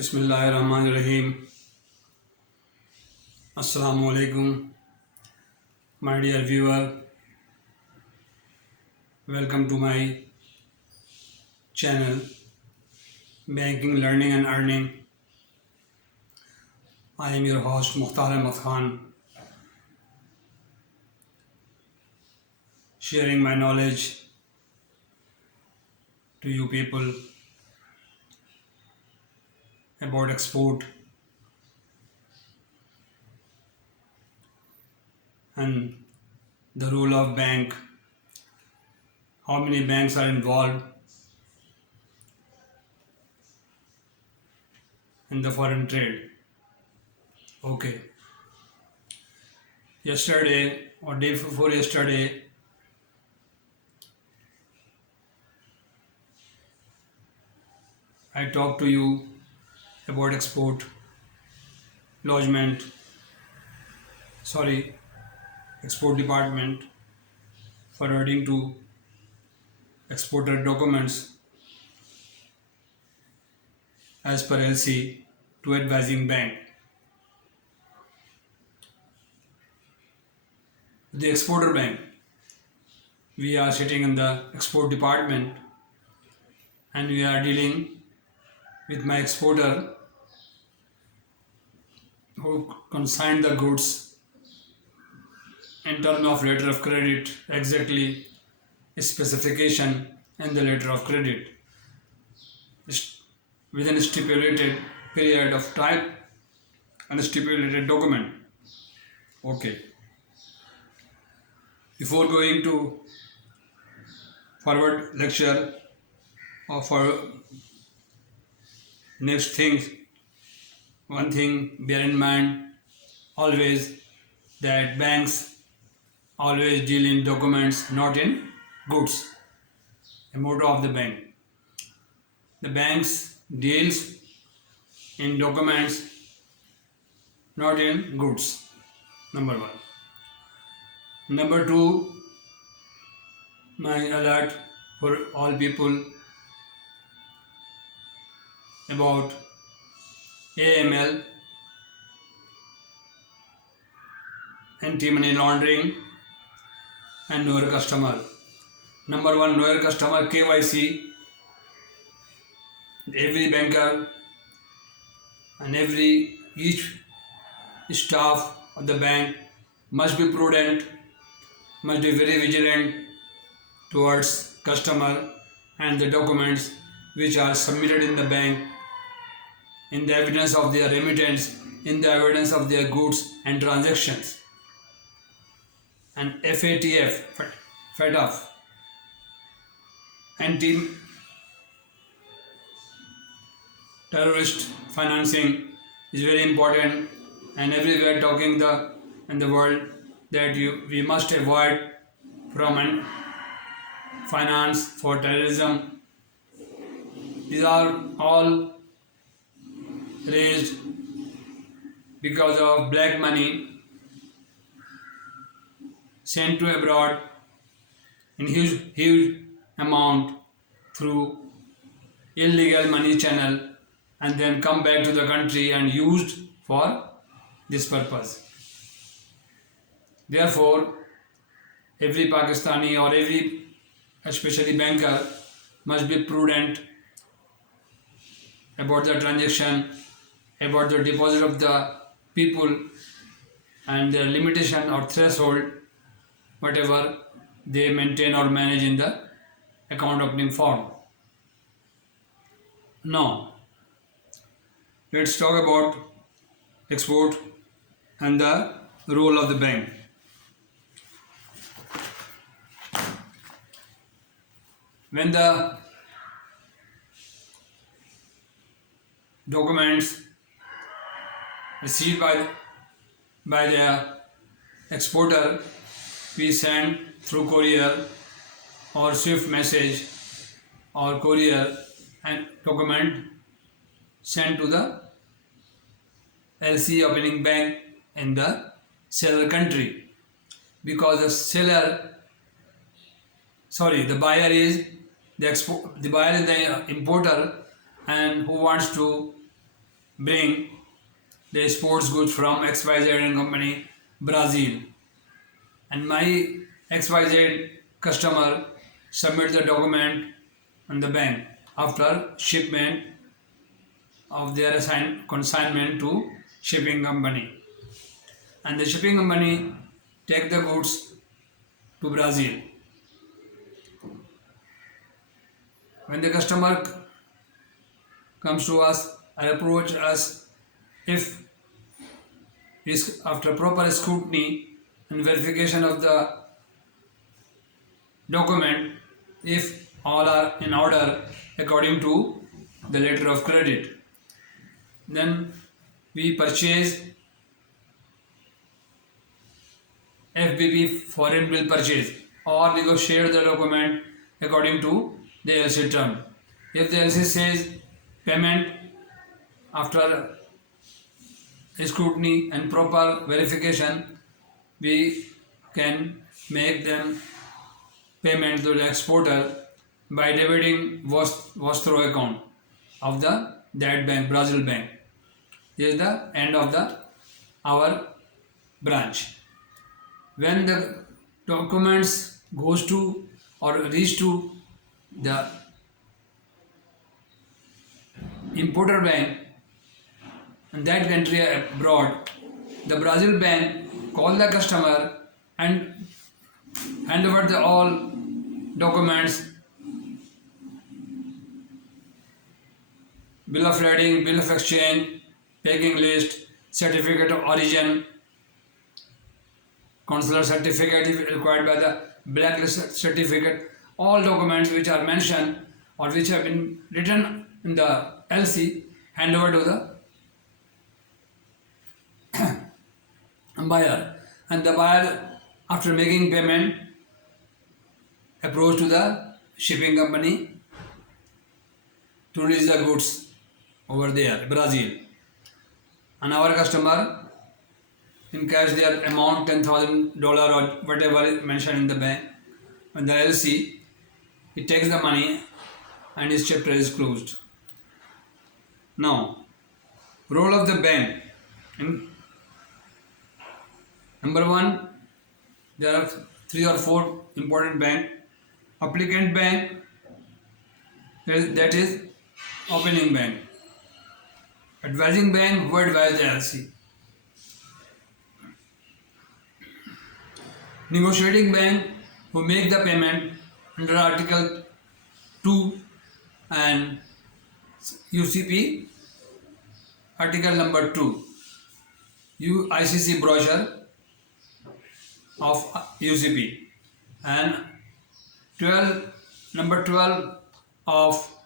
Bismillah, Rahman, Rahim. Assalamu alaikum, my dear viewer. Welcome to my channel, Banking, Learning and Earning. I am your host, Mukhtar Ahmad Khan, sharing my knowledge to you people about export and the role of bank, how many banks are involved in the foreign trade. Okay. Yesterday or day before yesterday, I talked to you about export export department forwarding to exporter documents as per LC to advising bank. The exporter bank, we are sitting in the export department and we are dealing with my exporter who consigned the goods in terms of letter of credit, exactly specification in the letter of credit within a stipulated period of time and a stipulated document. Okay. Before going to forward lecture or for next things, one thing bear in mind always that banks always deal in documents, not in goods. The motto of the bank. The banks deals in documents, not in goods. Number one. Number two, my alert for all people about AML, anti-money laundering and know your customer. Number one, know your customer, KYC. Every banker and each staff of the bank must be prudent, must be very vigilant towards customer and the documents which are submitted in the bank, in the evidence of their remittance, in the evidence of their goods and transactions. And FATF, anti-terrorist financing is very important, and everywhere talking in the world that we must avoid from finance for terrorism. These are all raised because of black money sent to abroad in huge amount through illegal money channel and then come back to the country and used for this purpose. Therefore, every Pakistani or especially banker must be prudent about the transaction, about the deposit of the people and their limitation or threshold, whatever they maintain or manage in the account opening form. Now, let's talk about export and the role of the bank. When the documents received by the exporter, we send through Courier or Swift message or Courier and document sent to the LC opening bank in the seller country, because the buyer is the importer and who wants to bring the sports goods from XYZ and company, Brazil, and my XYZ customer submit the document on the bank after shipment of their consignment to shipping company, and the shipping company take the goods to Brazil. When the customer comes to us and approach us, if is after proper scrutiny and verification of the document, if all are in order according to the letter of credit, then we purchase FBP, foreign bill purchase, or negotiate the document according to the LC term. If the LC says payment after scrutiny and proper verification, we can make them payment to the exporter by debiting was through account of that bank, Brazil bank. This is the end of our branch. When the documents goes to or reach to the importer bank in that country abroad, the Brazil bank call the customer and hand over the all documents, bill of lading, bill of exchange, packing list, certificate of origin, consular certificate if required by the blacklist certificate, all documents which are mentioned or which have been written in the LC, hand over to the buyer, and the buyer, after making payment, approach to the shipping company to release the goods over there, Brazil, and our customer in cash their amount $10,000 or whatever is mentioned in the bank. When the LC, he takes the money and his chapter is closed. Now, role of the bank. Number one, there are 3 or 4 important bank. Applicant bank, that is opening bank. Advising bank, who advise the LC. Negotiating bank, who make the payment under Article 2 and UCP Article number 2, ICC Brochure of UCP, and number 12 of